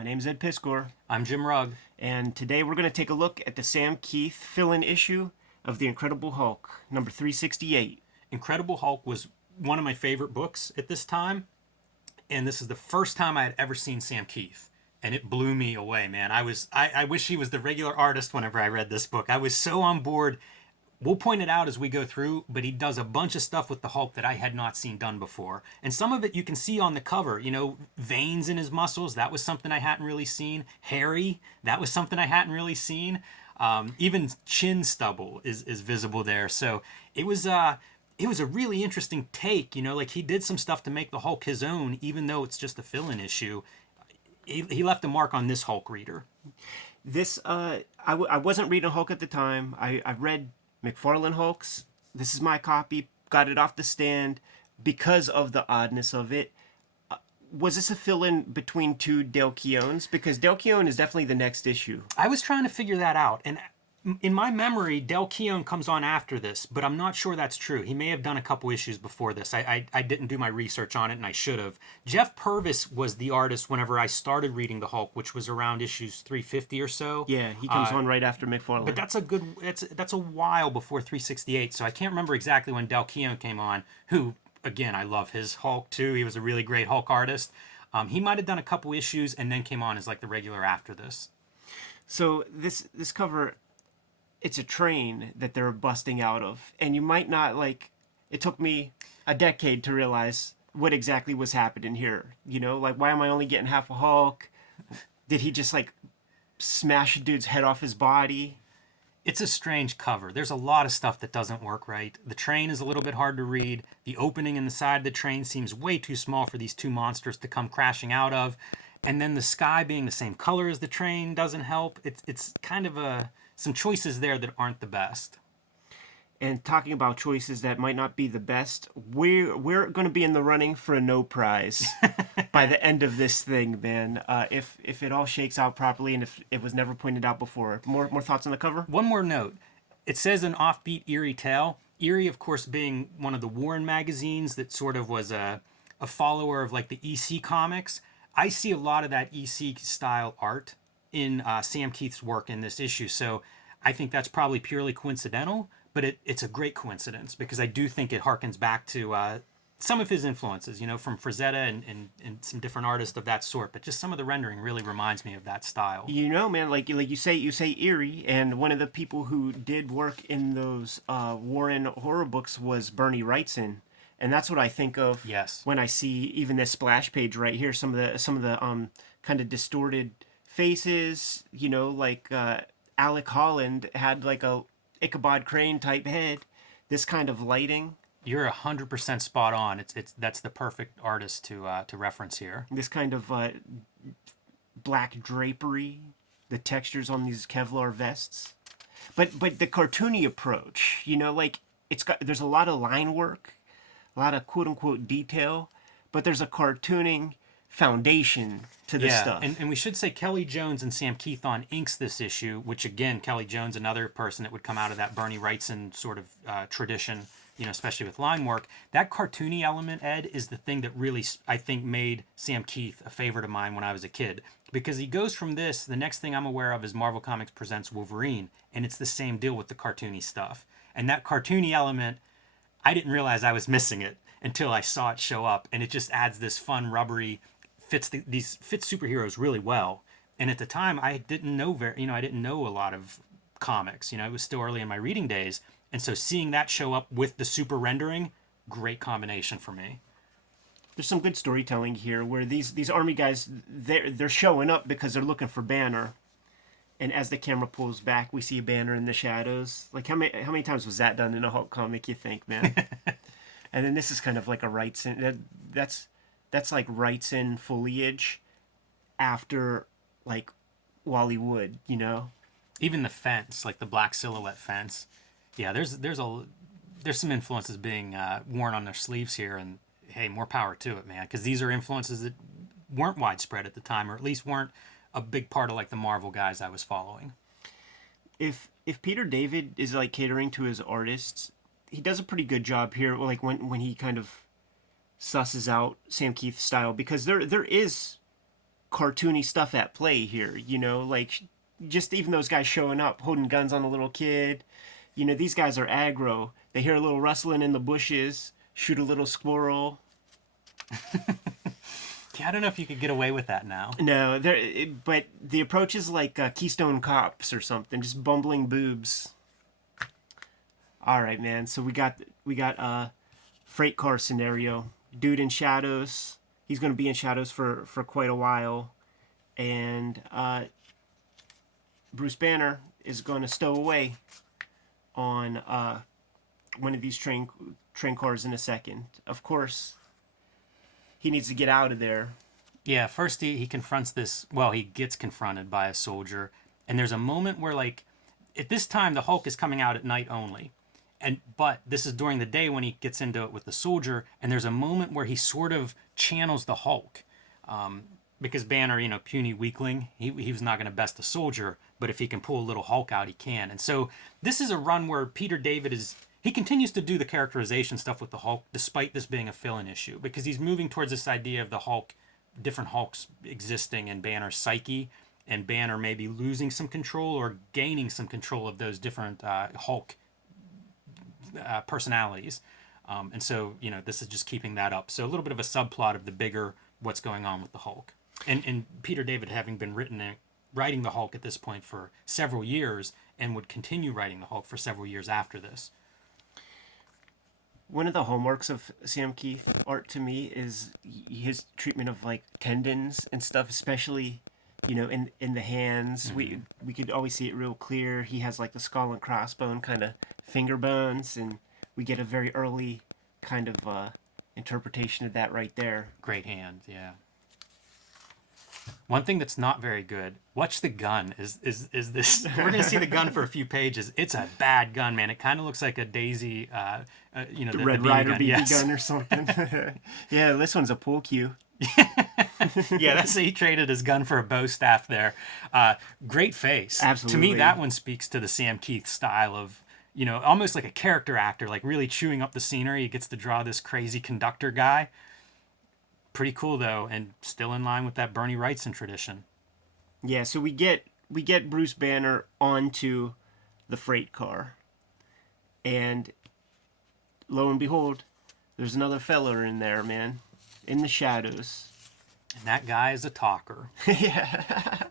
My name's Ed Piskor, I'm Jim Rugg. and today we're going to take a look at the Sam Keith fill-in issue of The Incredible Hulk, number 368. Incredible Hulk was one of my favorite books at this time, and this is the first time I had ever seen Sam Keith, and it blew me away, man. I wish he was the regular artist whenever I read this book. I was so on board. We'll point it out as we go through, but he does a bunch of stuff with the Hulk that I had not seen done before. And some of it you can see on the cover, you know, veins in his muscles. That was something I hadn't really seen. Hairy, that was something I hadn't really seen. Even chin stubble is visible there. So it was a really interesting take, you know, like he did some stuff to make the Hulk his own, even though it's just a fill-in issue. He left a mark on this Hulk reader. I wasn't reading Hulk at the time. I read McFarlane Hulks. This is my copy. Got it off the stand because of the oddness of it. Was this a fill-in between two Dale Keown's? Because Dale Keown is definitely the next issue. I was trying to figure that out, and in my memory, Dale Keown comes on after this, but I'm not sure that's true. He may have done a couple issues before this. I didn't do my research on it, and I should have. Jeff Purvis was the artist whenever I started reading the Hulk, which was around issues 350 or so. Yeah, he comes on right after McFarlane. But that's a while before 368, so I can't remember exactly when Dale Keown came on, who, again, I love his Hulk too. He was a really great Hulk artist. He might have done a couple issues and then came on as like the regular after this. So this cover, it's a train that they're busting out of, and you might not like. It took me a decade to realize what exactly was happening here. You know, like, why am I only getting half a Hulk? Did he just like smash a dude's head off his body? It's a strange cover. There's a lot of stuff that doesn't work right. The train is a little bit hard to read. The opening in the side of the train seems way too small for these two monsters to come crashing out of. And then the sky being the same color as the train doesn't help. It's kind of some choices there that aren't the best. And talking about choices that might not be the best, we're going to be in the running for a no prize by the end of this thing, man. If it all shakes out properly and if it was never pointed out before. More thoughts on the cover? One more note. It says an offbeat, eerie tale. Eerie, of course, being one of the Warren magazines that sort of was a follower of like the EC comics. I see a lot of that EC style art in Sam Keith's work in this issue. So I think that's probably purely coincidental. But it's a great coincidence because I do think it harkens back to some of his influences, you know, from Frazetta and some different artists of that sort. But just some of the rendering really reminds me of that style. You know, man, like you say eerie, and one of the people who did work in those Warren horror books was Bernie Wrightson, and that's what I think of when I see even this splash page right here. Some of the kind of distorted faces, you know, like Alec Holland had like a Ichabod Crane type head. This kind of lighting. You're 100% spot on. That's the perfect artist to reference here. This kind of black drapery, the textures on these Kevlar vests, but the cartoony approach. You know, like there's a lot of line work, a lot of quote unquote detail, but there's a cartooning foundation to this stuff. And we should say Kelly Jones and Sam Keith on inks this issue, which again, Kelly Jones, another person that would come out of that Bernie Wrightson sort of tradition, you know, especially with line work. That cartoony element, Ed, is the thing that really, I think, made Sam Keith a favorite of mine when I was a kid. Because he goes from this, the next thing I'm aware of is Marvel Comics Presents Wolverine, and it's the same deal with the cartoony stuff. And that cartoony element, I didn't realize I was missing it until I saw it show up, and it just adds this fun, rubbery, fits superheroes really well. And at the time, I didn't know I didn't know a lot of comics. You know, it was still early in my reading days, and so seeing that show up with the super rendering, great combination for me. There's some good storytelling here, where these army guys they're showing up because they're looking for Banner, and as the camera pulls back, we see a Banner in the shadows. Like how many times was that done in a Hulk comic? You think, man? And then this is kind of like a Wrightson. That's like Wrightson foliage after like Wally Wood, you know. Even the fence, like the black silhouette fence. Yeah, there's some influences being worn on their sleeves here, and hey, more power to it, man. Because these are influences that weren't widespread at the time, or at least weren't a big part of like the Marvel guys I was following. If Peter David is like catering to his artists, he does a pretty good job here. Like when he kind of susses out Sam Keith's style, because there is cartoony stuff at play here. You know, like just even those guys showing up, holding guns on a little kid. You know, these guys are aggro. They hear a little rustling in the bushes, shoot a little squirrel. Yeah, I don't know if you could get away with that now. No, but the approach is like Keystone Cops or something, just bumbling boobs. All right, man. So we got freight car scenario. Dude in shadows. He's going to be in shadows for quite a while, and Bruce Banner is going to stow away on one of these train cars in a second. Of course, he needs to get out of there. Yeah, first he confronts this. Well, he gets confronted by a soldier, and there's a moment where, like, at this time the Hulk is coming out at night only, but this is during the day when he gets into it with the soldier, and there's a moment where he sort of channels the Hulk, because Banner, you know, puny weakling, he was not going to best a soldier, but if he can pull a little Hulk out, he can. And so this is a run where Peter David he continues to do the characterization stuff with the Hulk, despite this being a fill-in issue, because he's moving towards this idea of the Hulk, different Hulks existing in Banner's psyche, and Banner maybe losing some control or gaining some control of those different Hulk personalities. And so, you know, this is just keeping that up. So a little bit of a subplot of the bigger what's going on with the Hulk. And Peter David having been writing the Hulk at this point for several years, and would continue writing the Hulk for several years after this. One of the hallmarks of Sam Keith art to me is his treatment of like tendons and stuff, especially, you know, in the hands. Mm-hmm. We could always see it real clear. He has like the skull and crossbone kind of finger bones, and we get a very early kind of interpretation of that right there. Great hand, yeah. One thing that's not very good, watch the gun, is this. We're going to see the gun for a few pages. It's a bad gun, man. It kind of looks like a Daisy, you know, the Red Ryder BB yes. gun or something. Yeah, this one's a pool cue. Yeah, that's he traded his gun for a bow staff there. Great face. Absolutely. To me, that one speaks to the Sam Keith style of, you know, almost like a character actor, like really chewing up the scenery. He gets to draw this crazy conductor guy. Pretty cool though, and still in line with that Bernie Wrightson tradition. Yeah, so we get Bruce Banner onto the freight car, and lo and behold, there's another fella in there, man, in the shadows. And that guy is a talker. Yeah.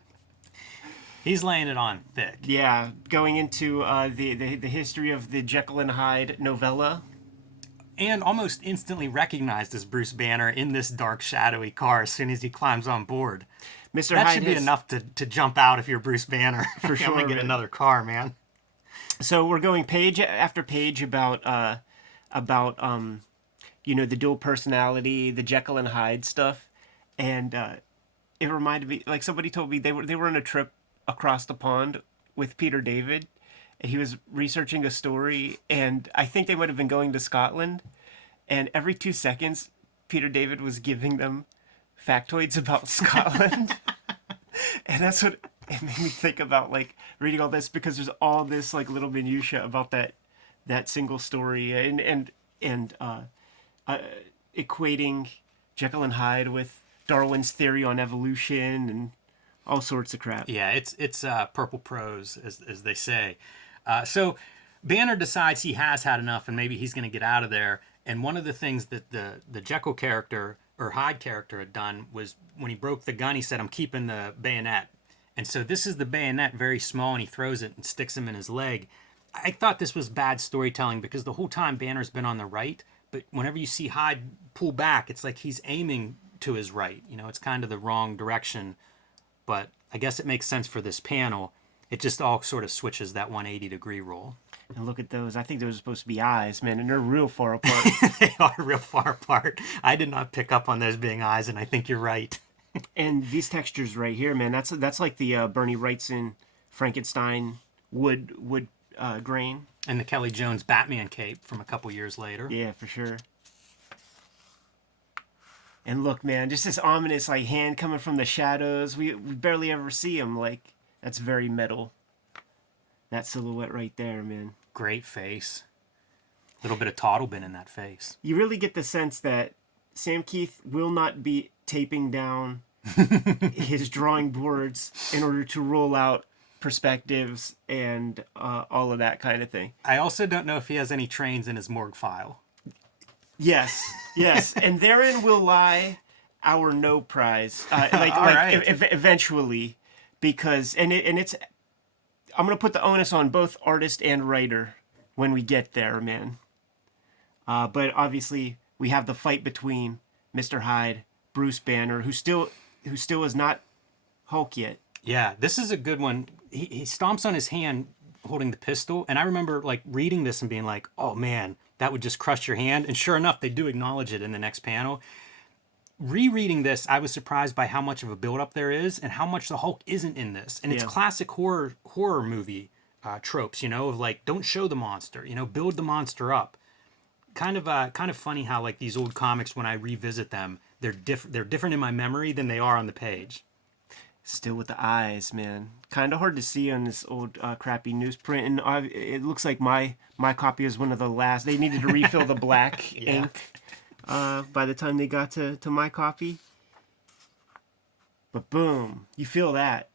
He's laying it on thick. Yeah, going into the history of the Jekyll and Hyde novella. And almost instantly recognized as Bruce Banner in this dark, shadowy car as soon as he climbs on board. Mr. That Hyde should be enough to jump out if you're Bruce Banner. For sure. I'm going to get another car, man. So we're going page after page about you know, the dual personality, the Jekyll and Hyde stuff. And it reminded me, like somebody told me they were on a trip across the pond with Peter David. He was researching a story, and I think they would have been going to Scotland. And every 2 seconds, Peter David was giving them factoids about Scotland. And that's what it made me think about, like, reading all this, because there's all this, like, little minutia about that single story, and equating Jekyll and Hyde with Darwin's theory on evolution and all sorts of crap. Yeah, it's purple prose, as they say. So Banner decides he has had enough and maybe he's going to get out of there. And one of the things that the Jekyll character or Hyde character had done was when he broke the gun, he said, "I'm keeping the bayonet." And so this is the bayonet, very small, and he throws it and sticks him in his leg. I thought this was bad storytelling because the whole time Banner's been on the right, but whenever you see Hyde pull back, it's like he's aiming to his right. You know, it's kind of the wrong direction, but I guess it makes sense for this panel. It just all sort of switches that 180-degree roll. And look at those. I think those are supposed to be eyes, man, and they're real far apart. They are real far apart. I did not pick up on those being eyes, and I think you're right. And these textures right here, man, that's like the Bernie Wrightson Frankenstein wood grain. And the Kelly Jones Batman cape from a couple years later. Yeah, for sure. And look, man, just this ominous like hand coming from the shadows. We barely ever see him. Like, that's very metal. That silhouette right there, man. Great face. A little bit of Toddlebin in that face. You really get the sense that Sam Keith will not be taping down his drawing boards in order to roll out perspectives and all of that kind of thing. I also don't know if he has any trains in his morgue file. Yes, yes, and therein will lie our no prize. Right. Eventually, because it's I'm gonna put the onus on both artist and writer when we get there, man. But obviously, we have the fight between Mr. Hyde, Bruce Banner, who still is not Hulk yet. Yeah, this is a good one. He stomps on his hand holding the pistol, and I remember like reading this and being like, "Oh man, that would just crush your hand." And sure enough, they do acknowledge it in the next panel. Rereading this, I was surprised by how much of a buildup there is and how much the Hulk isn't in this. And it's classic horror movie tropes, of like, don't show the monster, build the monster up. Kind of funny how like these old comics, when I revisit them, they're different in my memory than they are on the page. Still with the eyes, man. Kind of hard to see on this old crappy newsprint, and it looks like my copy is one of the last. They needed to refill the black ink by the time they got to my copy. But boom, you feel that.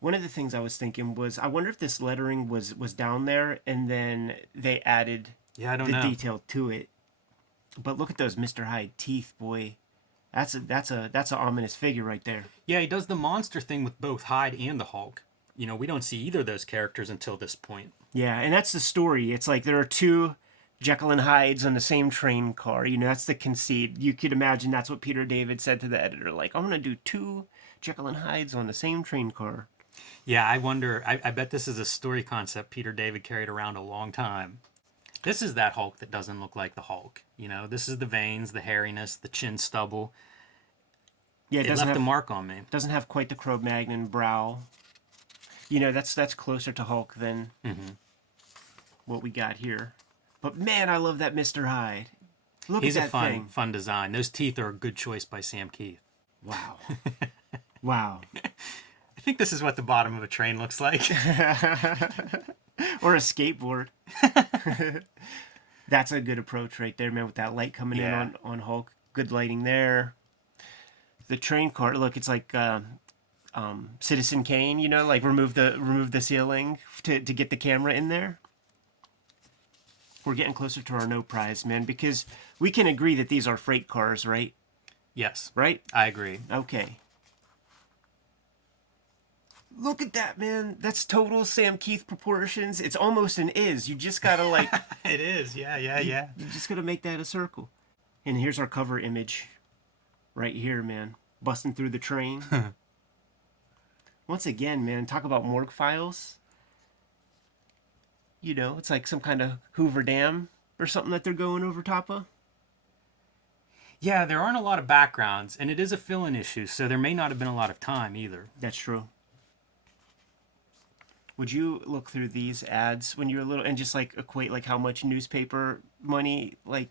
One of the things I was thinking was, I wonder if this lettering was down there and then they added the detail to it. But look at those Mr. Hyde teeth, boy. That's an ominous figure right there. Yeah, he does the monster thing with both Hyde and the Hulk. We don't see either of those characters until this point. Yeah, and that's the story. It's like there are two Jekyll and Hydes on the same train car. That's the conceit. You could imagine that's what Peter David said to the editor. Like, I'm going to do two Jekyll and Hydes on the same train car. Yeah, I wonder. I bet this is a story concept Peter David carried around a long time. This is that Hulk that doesn't look like the Hulk. This is the veins, the hairiness, the chin stubble. Yeah, it left a mark on me. Doesn't have quite the Cro-Magnon brow. That's closer to Hulk than what we got here. But man, I love that Mr. Hyde. He's a fun design. Those teeth are a good choice by Sam Keith. Wow. Wow. I think this is what the bottom of a train looks like. Or a skateboard. That's a good approach right there, man, with that light coming in on Hulk. Good lighting there. The train car, look, it's like Citizen Kane, like remove the ceiling to get the camera in there. We're getting closer to our no prize, man, because we can agree that these are freight cars, right? Yes. Right? I agree. Okay. Look at that, man. That's total Sam Keith proportions. It's almost an is. You just gotta like... It is, yeah. You just gotta make that a circle. And here's our cover image. Right here, man. Busting through the train. Once again, man, talk about morgue files. It's like some kind of Hoover Dam or something that they're going over top of. Yeah, there aren't a lot of backgrounds, and it is a fill-in issue, so there may not have been a lot of time either. That's true. Would you look through these ads when you were little and just like equate like how much newspaper money like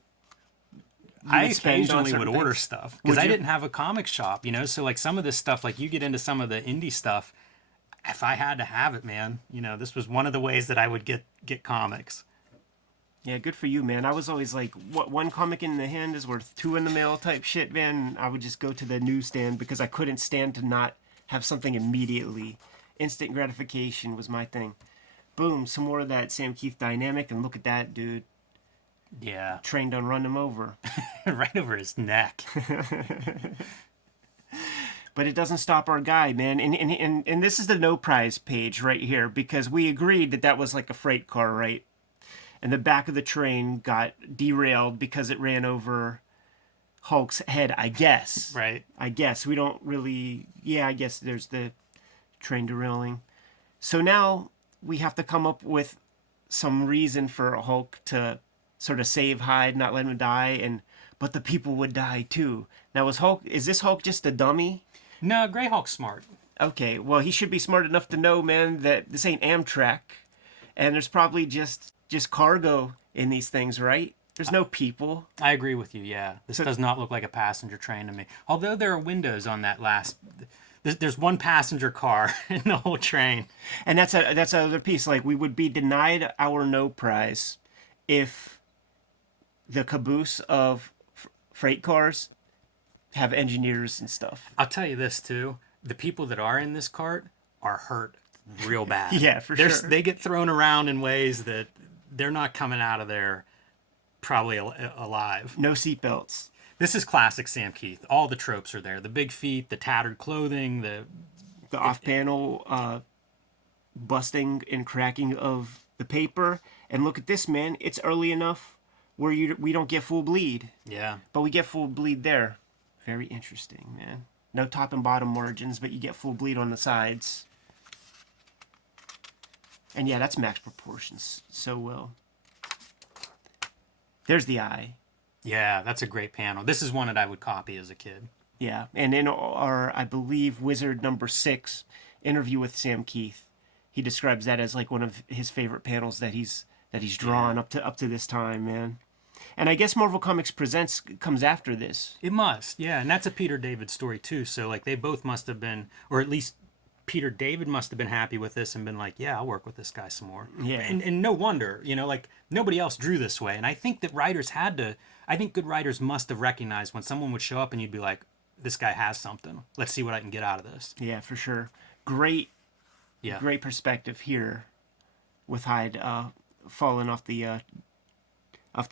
I occasionally would order things? stuff because I didn't have a comic shop, so like some of this stuff, like you get into some of the indie stuff, if I had to have it, man, this was one of the ways that I would get comics. Yeah, good for you, man. I was always like, what, one comic in the hand is worth two in the mail type shit, man. I would just go to the newsstand because I couldn't stand to not have something immediately. Instant gratification was my thing. Boom, some more of that Sam Keith dynamic, and look at that, dude. Yeah. Train done run him over. Right over his neck. But it doesn't stop our guy, man. And this is the no prize page right here, because we agreed that was like a freight car, right? And the back of the train got derailed because it ran over Hulk's head, I guess. Right. I guess. We don't really... Yeah, I guess there's the train derailing. So now we have to come up with some reason for Hulk to sort of save Hyde, not let him die, but the people would die too. Now is this Hulk just a dummy? No, Grey Hulk's smart. Okay, well he should be smart enough to know, man, that this ain't Amtrak, and there's probably just cargo in these things, right? There's no people. I agree with you, yeah. This does not look like a passenger train to me. Although there are windows on that last... There's one passenger car in the whole train. And that's another piece. Like, we would be denied our no prize if the caboose of freight cars have engineers and stuff. I'll tell you this too: the people that are in this cart are hurt real bad. Yeah, for sure. They get thrown around in ways that they're not coming out of there probably alive. No seatbelts. This is classic Sam Keith. All the tropes are there: the big feet, the tattered clothing, The off-panel busting and cracking of the paper. And look at this, man. It's early enough where we don't get full bleed, yeah. but we get full bleed there. Very interesting, man. No top and bottom margins, but you get full bleed on the sides. And yeah, that's max proportions so well. There's the eye. Yeah, that's a great panel. This is one that I would copy as a kid. Yeah, and in our, I believe, Wizard number 6 interview with Sam Keith, he describes that as like one of his favorite panels that he's drawn up to this time, man. And I guess Marvel Comics Presents comes after this. It must, yeah, and that's a Peter David story too. So like they both must have been, or at least Peter David must have been happy with this and been like, yeah, I'll work with this guy some more. Yeah. And no wonder, you know, like nobody else drew this way. And I think that writers had to, I think good writers must have recognized when someone would show up and you'd be like, this guy has something. Let's see what I can get out of this. Yeah, for sure. Great Yeah. Great perspective here with Hyde falling off the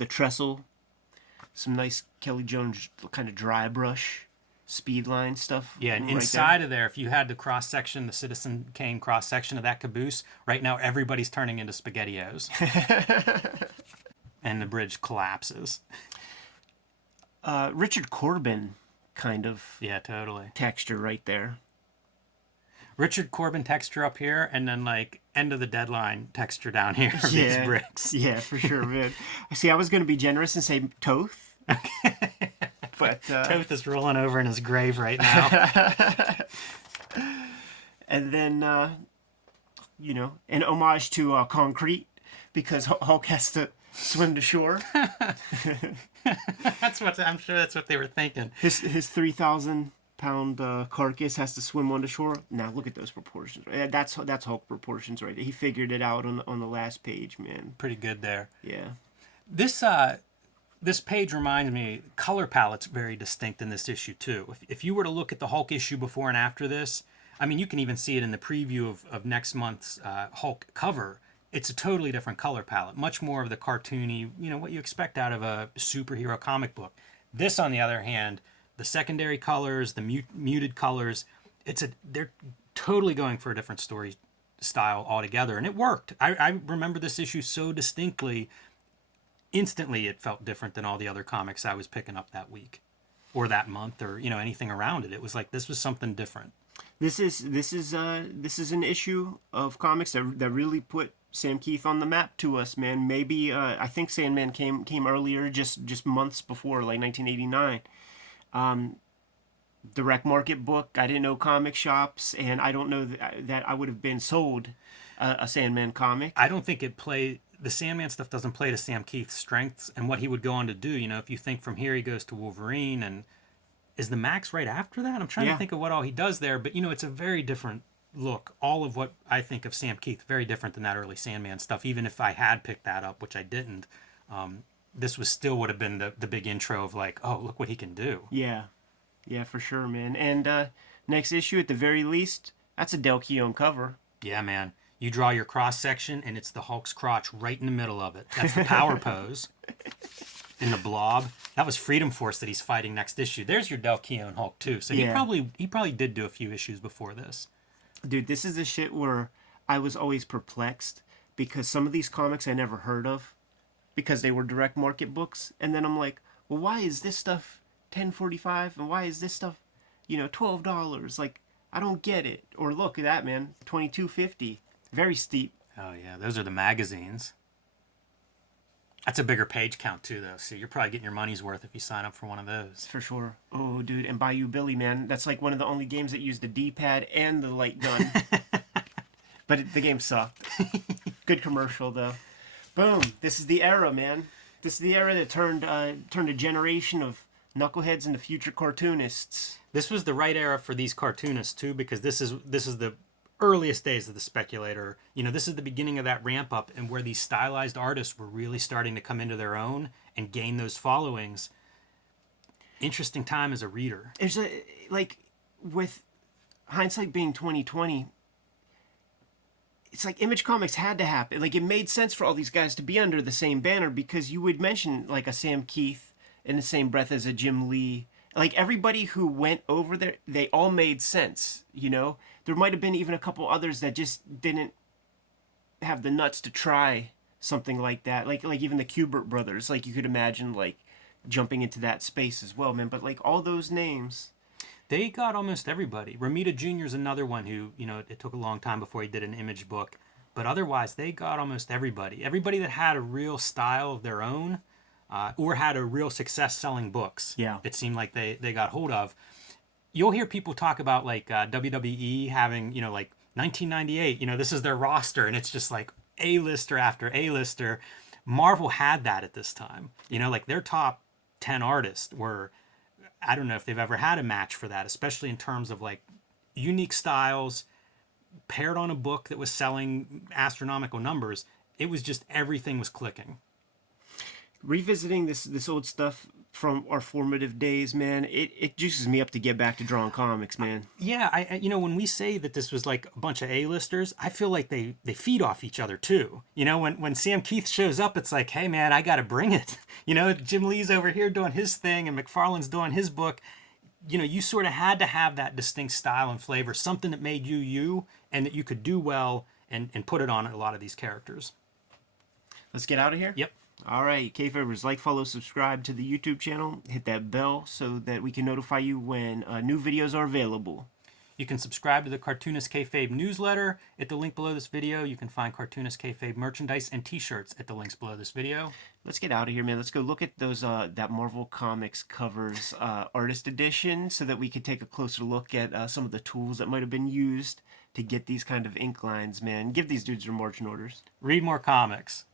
trestle. Some nice Kelly Jones kind of dry brush speed line stuff. Yeah, and right inside of there, if you had the cross section, the Citizen Kane cross section of that caboose, right now everybody's turning into SpaghettiOs. And the bridge collapses. Richard Corbin kind of Yeah, totally. texture right there. Richard Corbin texture up here, and then like end of the deadline texture down here of these bricks. Yeah, for sure, man. See, I was going to be generous and say Toth. But Toth is rolling over in his grave right now. and then, an homage to Concrete, because Hulk has to swim to shore. I'm sure that's what they were thinking. His 3,000-pound carcass has to swim on the shore. Now look at those proportions. That's Hulk proportions right there. He figured it out on the last page, man. Pretty good there. Yeah. This page reminds me, color palette's very distinct in this issue too. If you were to look at the Hulk issue before and after this, I mean, you can even see it in the preview of next month's Hulk cover. It's a totally different color palette, much more of the cartoony, what you expect out of a superhero comic book. This, on the other hand, the secondary colors, the muted colors, they're totally going for a different story style altogether, and it worked. I remember this issue so distinctly. Instantly, it felt different than all the other comics I was picking up that week, or that month, or anything around it. It was like this was something different. This is an issue of comics that really put Sam Keith on the map to us, man. Maybe I think Sandman came earlier, just months before, like 1989. Direct market book. I didn't know comic shops, and I don't know that I would have been sold a Sandman comic. I don't think the Sandman stuff doesn't play to Sam Keith's strengths and what he would go on to do. If you think from here he goes to Wolverine, and is the Max right after that? I'm trying to think of what all he does there, but it's a very different look. All of what I think of Sam Keith, very different than that early Sandman stuff. Even if I had picked that up, which I didn't, this would have been the big intro of like, oh, look what he can do. Yeah, for sure, man. And next issue, at the very least, that's a Del Keown cover. Yeah, man. You draw your cross section, and it's the Hulk's crotch right in the middle of it. That's the power pose. In the Blob. That was Freedom Force that he's fighting next issue. There's your Del Keown Hulk too. So he probably did do a few issues before this. Dude, this is the shit where I was always perplexed because some of these comics I never heard of because they were direct market books, and then I'm like, well, why is this stuff $10.45 and why is this stuff, $12? Like, I don't get it. Or look at that, man, $22.50. Very steep. Oh yeah, those are the magazines. That's a bigger page count too, though. So you're probably getting your money's worth if you sign up for one of those. For sure. Oh, dude, and Bayou Billy, man, that's like one of the only games that used the D-pad and the light gun. But the game sucked. Good commercial, though. Boom. This is the era, man. This is the era that turned a generation of knuckleheads into future cartoonists. This was the right era for these cartoonists too, because this is the earliest days of the Speculator. This is the beginning of that ramp up, and where these stylized artists were really starting to come into their own and gain those followings. Interesting time as a reader. There's like, with hindsight being 2020, it's like Image Comics had to happen. Like, it made sense for all these guys to be under the same banner, because you would mention like a Sam Keith in the same breath as a Jim Lee. Like, everybody who went over there, they all made sense, you know? There might have been even a couple others that just didn't have the nuts to try something like that. Like even the Kubert brothers. Like, you could imagine, like, jumping into that space as well, man. But, like, all those names... They got almost everybody. Romita Jr. is another one who, you know, it took a long time before he did an Image book. But otherwise, they got almost everybody. Everybody that had a real style of their own, or had a real success selling books. Yeah. It seemed like they got hold of. You'll hear people talk about, like, WWE having, you know, like 1998, you know, this is their roster, and it's just like A-lister after A-lister. Marvel had that at this time. You know, like, their top 10 artists were, I don't know if they've ever had a match for that, especially in terms of, like, unique styles paired on a book that was selling astronomical numbers. It was just, everything was clicking. Revisiting this old stuff from our formative days, man, it juices me up to get back to drawing comics, man. Yeah, I you know, when we say that this was like a bunch of A-listers, I feel like they feed off each other too. You know, when Sam Keith shows up, it's like, hey man, I gotta bring it. You know, Jim Lee's over here doing his thing and McFarlane's doing his book. You know, you sort of had to have that distinct style and flavor, something that made you you, and that you could do well and put it on a lot of these characters. Let's get out of here? Yep. All right, Kayfabers, like, follow, subscribe to the YouTube channel. Hit that bell so that we can notify you when new videos are available. You can subscribe to the Cartoonist Kayfabe newsletter at the link below this video. You can find Cartoonist Kayfabe merchandise and t-shirts at the links below this video. Let's get out of here, man. Let's go look at those that Marvel Comics covers artist edition, so that we could take a closer look at some of the tools that might have been used to get these kind of ink lines, man. Give these dudes their margin orders. Read more comics.